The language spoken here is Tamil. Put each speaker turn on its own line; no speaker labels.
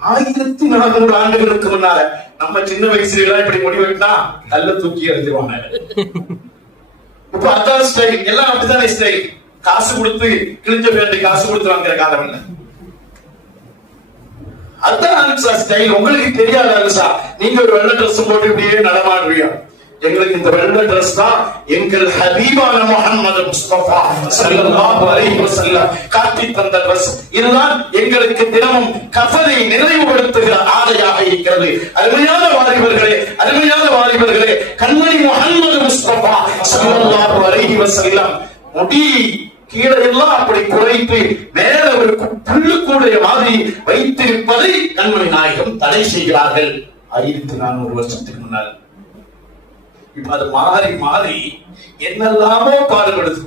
ஆயிரத்தி நானூறு ஆண்டுகளுக்கு முன்னால நம்ம சின்ன வயசுல எல்லாம் இப்படி முடி கல்ல தூக்கி எழுதிருவாங்க இப்ப அதான் ஸ்டைல் எல்லாம் அப்படித்தானே ஸ்டைல் காசு கொடுத்து கிழிஞ்ச வேண்டி காசு கொடுத்து வாங்குற காலம் இல்ல. அதான் ஸ்டைல் உங்களுக்கு தெரியாத அனுசா நீங்க ஒரு வெள்ள ட்ரெஸ் போட்டு இப்படியே நடமாடுவீங்க எங்களுக்கு இந்த வெள்ள டிரஸ் தான் எங்கள் ஹபீபான முகமது முஸ்தபா சல்லல்லாஹு அலைஹி வஸல்லம் காட்டி தந்த ட்ரெஸ் இதுதான் எங்களுக்கு தினமும் கஃனை நிறைவுபடுத்துகிற ஆடையாக இருக்கிறது. அருமையான வாலிபர்களே அருமையான வாலிபர்களே கண்மணி முகமது முஸ்தபா சல்லல்லாஹு அலைஹி வஸல்லம். முடி கீழே எல்லாம் அப்படி குறைத்து மேல ஒரு புல்லுக்கூடைய மாதிரி வைத்திருப்பதை கண்மணி நாயகம் தடை செய்கிறார்கள். ஆயிரத்தி நானூறு வருஷத்துக்கு முன்னால். அது மாறி மாறி என்னெல்லாமோ பாடுபடுது.